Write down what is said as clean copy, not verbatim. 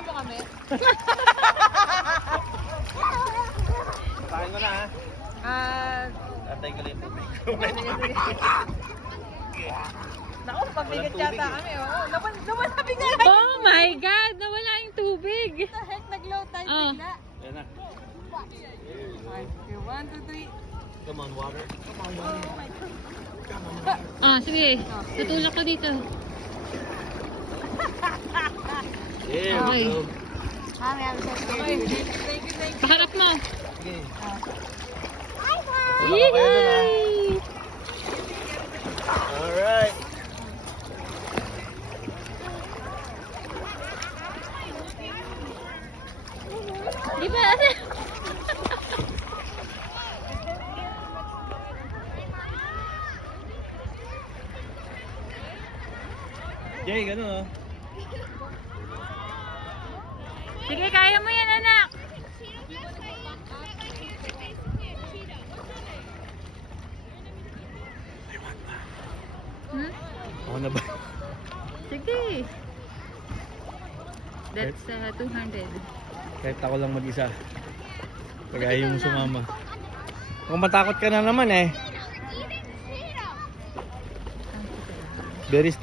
Picture mo kami. Pakin ko na ha. Tatay ko lang yung tubig. Naku, pabigat yata kami. Oo, naman sabi nga. Oh my God! Nawala yung tubig. What the heck? Nag-low tide Ah. bigla. Yan na. 1, 2, 3. Come on, water. Oh my God. Ah, sige. Tutulak ko dito. Yeah, Okay. go. Mami, I'm so scared. Thank you. Paharap mo. Sige. Bye-bye. Wala ka kayo dun ha. Yay! Alright. Di ba? Jay, gano'n oh. Sige, kaya mo yan, anak. Hmm? Ako na ba? Sige. That's 200. Kahit ako lang mag-isa. Pag ayaw mo sumama. Kung matakot ka na naman eh. Very